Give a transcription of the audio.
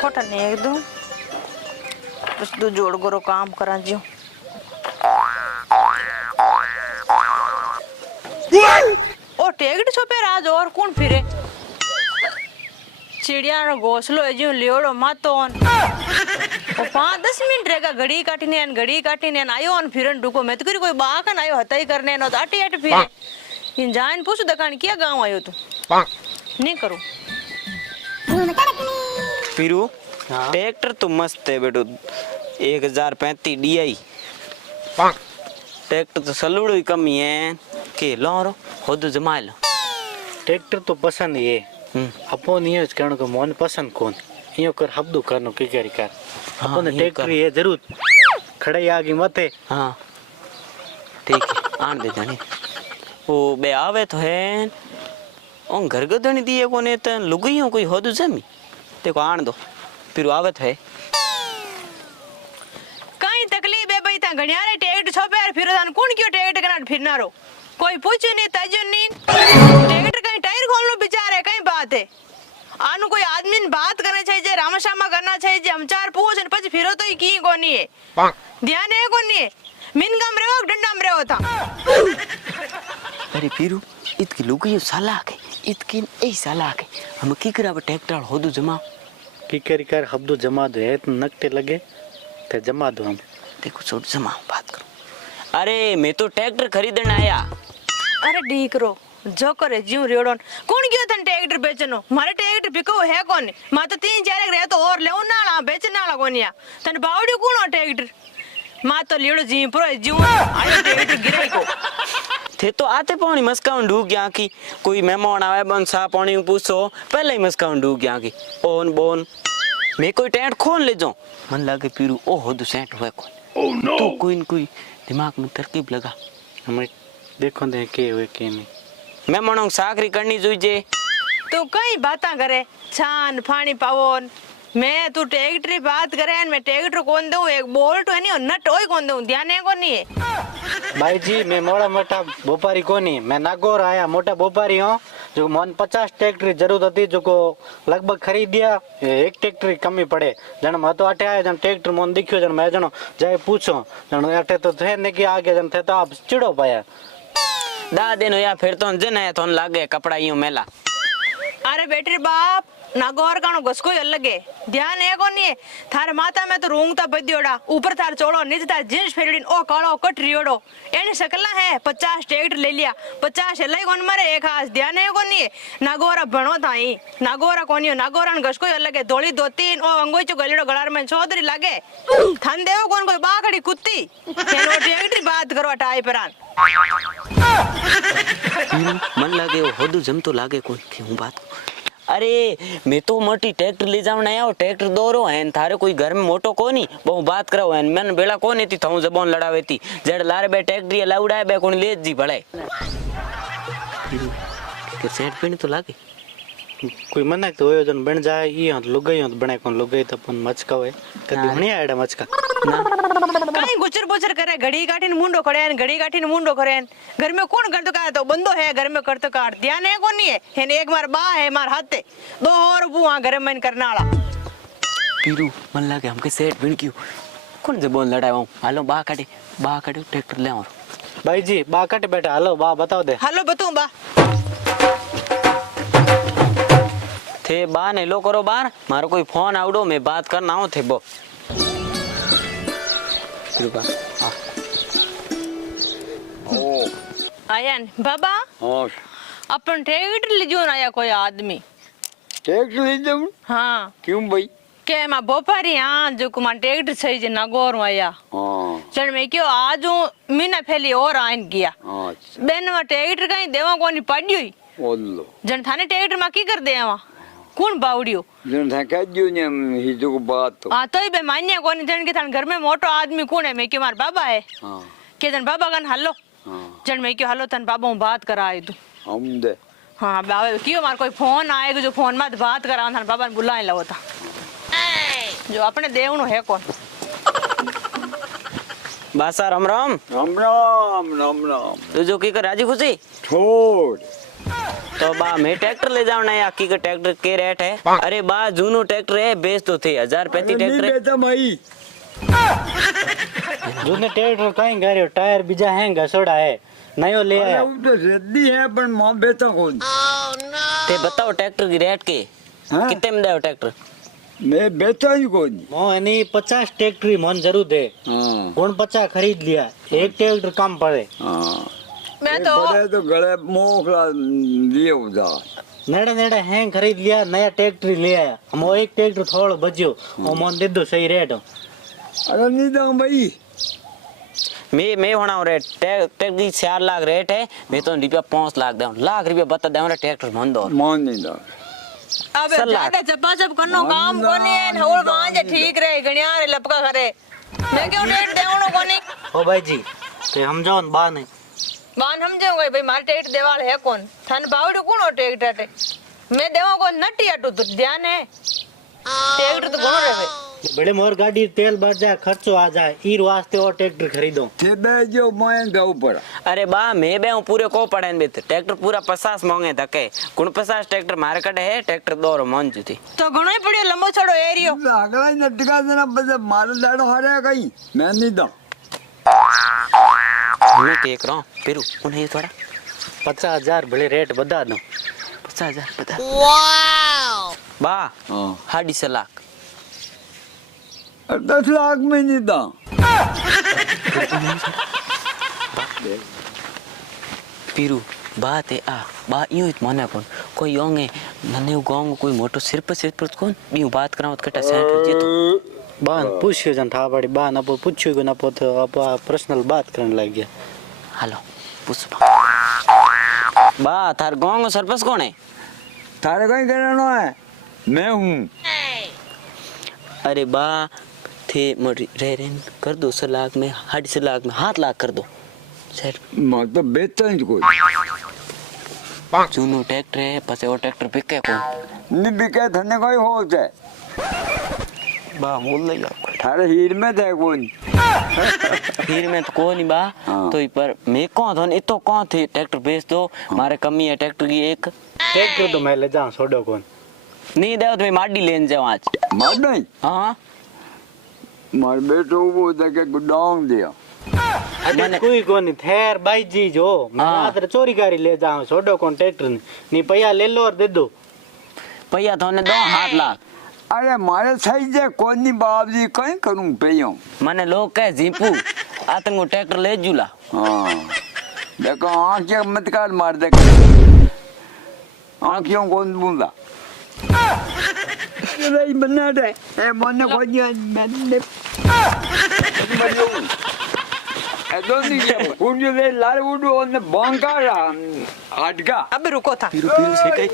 खोटा नहीं एकदम बस दो जोड़ गोरो काम करा जियो। ओ टेगड़ छुपे राज और कौन फिरे चिड़िया नो घोसलो है जो लियोड़ो मातोन ओ 5-10 मिनट रहेगा घड़ी काटी ने आयो अन फिरन डुको मैं तो करी कोई बाकन आयो हताई करने नो आटी आटी फिरे इन जान पूछ दकान क्या गांव आयो तू नहीं करो फिरू ट्रैक्टर तो मस्त है बेटो 1035 DI ट्रैक्टर तो सलूड़ो ही कमी है के लो खुद जमा लो ट्रैक्टर तो पसंद है अपन ये कहने को मन पसंद कौन यो कर हब्दू करनो की करी कर अपन ट्रैक्टर ये जरूर खड़े आगे मते। हाँ ठीक है आन दे जाने ओ बे आवे तो है ओ घर गदनी दिए कोने त लुगइयो कोई होदु जमी देखो आन दो फिर आवे तो है कहीं तकलीफ है भाई ता घणियारे टेगट छोपे यार फिर दान कौन क्यों टेगट कना फिरनारो कोई पूछो नहीं तजो नहीं टेगट कहीं टायर खोल लो बेचारे कहीं बात है आनु कोई आदमी ने बात करना चाहिए जे रामशामा करना चाहिए जे हम चार पूछ न पछ फिरो तो की कोनी है ध्यान है कोनी है मिन गम रेव डंडा रेव था अरे फिरू इतकी लुगइयो साला के इतकी ए साला के हम की करा ट्रैक्टर होदु जमा की करी कर हब्दू जमा दे तो नकटे लगे ते जमा दो हम देखो छोड़ जमा बात करो अरे मैं तो ट्रैक्टर खरीदने आया अरे डीकरो जो करे जीव रेड़ोन कौन गयो तन ट्रैक्टर बेचनो मारे ट्रैक्टर बिको है कोन मा तो 3-4 रहे तो और लेओ नाला बेचने वाला कोनिया तन बावड़ी कोन ट्रैक्टर मा तो लेड़ो जी प्रो जीव आयो ट्रैक्टर गिराई को थे तो आते पानी मस्काउं डूब गया की कोई मेहमान आवे बन सा पानी पूछो पहले ही मस्काउं डूब गया की ओन बोन मैं कोई टेंट खोल ले जाऊं मन लगे पीरू ओ हो दो सेंट हुए कौन तो कोई न कोई दिमाग में तरकीब लगा हमें देखो दे के हुए के नहीं मैं मनो साकरी करनी जोईजे तो कई बातें करे छान पानी पावोन मैं तू ट्रैक्टर बात करे मैं ट्रैक्टर कौन दूं एक बोल्ट है नहीं और नट ओई कौन दूं ध्यान है कोनी है भाई जी मैं मोड़ा मोटा व्यापारी कोनी मैं नागौर आया मोटा व्यापारी हूं जो मन 50 ट्रैक्टर जरूरत थी जो को लगभग खरीद दिया एक ट्रैक्टर कमी पड़े जन मैं तो अटे आया जन ट्रैक्टर मन दिखियो जन मैं जनो जाए पूछो जन अटे तो थे ने कि आगे जन थे तो आप चिड़ो पाया दा देनो या फिर तो जन है तो लागे कपड़ा यूं मेला अरे बेटे बाप नागौर कानो गसको अलग है ध्यान है कोनी है थारे माता में तो रूंगता बदियोड़ा ऊपर थार चोड़ो नीचे थार जींस फेरडीन ओ कालो कटरियोड़ो एनी शकला है 50 ट्रैक्टर ले लिया 50 लई कोन मरे एक खास ध्यान है कोनी है नागौरा भणो थाई नागौरा कोनी नागौरा न गसको अलग है धोली धोतीन ओ अंगोई चो गलीड़ो गलार में चौधरी लागे थान देव कोन कोई बाकड़ी कुत्ती एनो ट्रैक्टर बात करो टाई परान मन लागे वो होदु जम तो लागे कोई क्यों बात अरे मैं तो मोटी ट्रैक्टर ले जावन आया और ट्रैक्टर दोरो है थारे कोई घर में मोटो कोनी बहु बात कराओ है मैंने बेड़ा कोनी थी थाऊ जबान लड़ावे थी जड़ लारे बे ट्रैक्टर लाउड़ा बे कोनी ले जी भले के सेट पे तो लागे कोई मना तो होयो जन बन जाए ई हत लुगई हत बने कोन लुगई तो अपन मचका होए कदी हणी आड़ा मचका काई गुचर बुचर करे घड़ी काठीन मुंडो खड़े घड़ी काठीन मुंडो करे घर में कौन करतो का तो बंदो है घर में करतो काट ध्यान है कोनी है हेन एक मार बा है मार हाथे दो और बुआ घर में करना वाला पीरू मन लागे हमके सेट बिन क्यों कौन जबान लड़ावा हालो बा काटे ट्रैक्टर ले आओ भाई जी बा काटे बेटा हेलो बा बताओ दे हेलो बताऊं बा थे बा ने लो करो बार मारो कोई फोन आवड़ो मैं बात करना हूं थे बो कृपा ओ आयन बाबा और अपन ट्रैक्टर ले जो आया कोई आदमी ट्रैक्टर ले जाऊं हाँ क्यों भाई के मा बोपारी हां जो कुमान ट्रैक्टर सही जे नागौर आया हां चल मैं क्यों आज मीना फैली और आइन गया अच्छा बेन मा ट्रैक्टर कहीं देवा कोनी पड़ियो ओल्लो जन थाने ट्रैक्टर मा की कर देवा कौन बावड़ियो जन था कह दियो ने हिजो को बात तो हां तो बे मान्य कोनी जन के थान घर में मोटो आदमी कौन है मैं के मार बाबा है हां के जन बाबा कन हल्लो हां जन मैं क्यों हल्लो तन बाबा बात कराए तू हम दे हां बाबा क्यों मार कोई फोन आएगा जो फोन मत बात करा थान बाबा ने बुलाए लो था जो अपने देवनो है कौन बासा राम राम राम राम राम राम तो जो की कर राजी खुशी छोड़ तो बा मैं ट्रैक्टर ले जाऊं ना या की का ट्रैक्टर के रेट है? अरे बा जूनो ट्रैक्टर है, बेच तो थे 1000 रुपए थी नहीं ट्रैक्टर। बेचा भाई। जूने ट्रैक्टर कहीं गए टायर बीजा है घसोड़ा है नयो ले अरे आया वो तो रद्दी है पर मां बेचा कौन? ते बताओ ट्रैक्टर की रेट के हाँ? कितने में दे ट्रैक्टर? मैं बेचा ही कौन। मोहनी 50 ट्रैक्टर मन जरूर दे हाँ कौन 50 खरीद लिया एक ट्रैक्टर कम पड़े हाँ मैं ये तो बड़े तो गले मोखला लिए उदा। नेड़े नेड़े हैं खरीद लिया नया ट्रैक्टर ले आया हम वो एक ट्रैक्टर थोड़ा बचियो वो मन दे दो सही रेट अरे नहीं दूं भाई। मैं होना रेट ट्रैक्टर की 4 लाख रेट है, मैं तो रुपया 5 लाख दूं, लाख रुपया बता दूं ट्रैक्टर मन दो। मान नहीं दूं। अबे सलाह। ज्यादा चप्पा चप करनो काम कोनी है हवल वांजे ठीक रहे गणिया रे लपका करे मैं क्यों रेट देवनो कोनी ओ भाई जी ते हम जाओ बा नहीं बान समझो भाई मार टेट देवाल है कौन थन बावड़ो कौन हो टेट टे मैं देवा को नटी अटू तो ध्यान है टेट तो घणो रे भाई बड़े मोर गाड़ी तेल बढ़ जाए खर्चो आ जाए ईर वास्ते और ट्रैक्टर खरीदो थे बे जो मैं गाँव पड़ा। अरे बा मैं बे पूरे को पड़े बे ट्रैक्टर पूरा 50 मांगे धके कुण 50 ट्रैक्टर मारे कटे है ट्रैक्टर दौर मन थी तो घणो ही पड़ियो लंबो छोड़ो एरियो अगला ही नटका देना बस मारे दाड़ो हारे कहीं मैं नहीं दूं। मैं टेक रहा हूं फिर उन्हें थोड़ा 50,000 भले रेट बता दो 50,000 बता वाओ बा हाँ 2.5 लाख 10 लाख में नहीं दूं। पीरू बात है आ बा यूं इत माने कौन कोई योंगे नने गांव कोई मोटो सिर पर कौन बी बात कराओ कटा सेट हो जे तो बान पूछियो जन था बड़ी बान अब पूछियो को ना तो अब पर्सनल बात करने लग गया हेलो पूछ बा थार गांव को सरपंच कौन है? थारे कहीं करना है मैं हूँ। अरे बा थे मरी रे कर दो 100 लाख में 2.5 लाख में 7 लाख कर दो सेट मैं तो बेचता ही कोई जूनो ट्रैक्टर है पसे वो ट्रैक्टर बिके कौन नहीं बिके धन्य कोई हो जाए बा बोल ले यार थारे हीर में थे कौन। फिर में तो को नहीं बा हाँ। तो ई पर मैं कौन थोन इतो कौन थे ट्रैक्टर बेच दो मारे कमी है ट्रैक्टर की एक ट्रैक्टर तो मैं ले जाऊं छोड़ो कौन नहीं दे तो मैं माडी लेन जाऊं आज मार नहीं हां मार बेटो वो देखे गुडांग दिया। अरे कोई कोनी थेर भाई जी जो मैं हाँ। आदर चोरी करी ले जाऊं छोड़ो कौन ट्रैक्टर नहीं पैया ले लो और दे दो भैया थोने दो 7 लाख अरे मारे सही जे कोई नहीं बाप जी कहीं करूं पे मने लोग कहे जीपू आतंगो ट्रैक्टर ले जुला हाँ देखो आँखें मत काट मार दे आँखियों कौन बूंदा नहीं बनना है ए मन को मैंने ऐसा नहीं है उन जो ले लाल उड़ो ने बांका हटका अब रुको था फिर से कही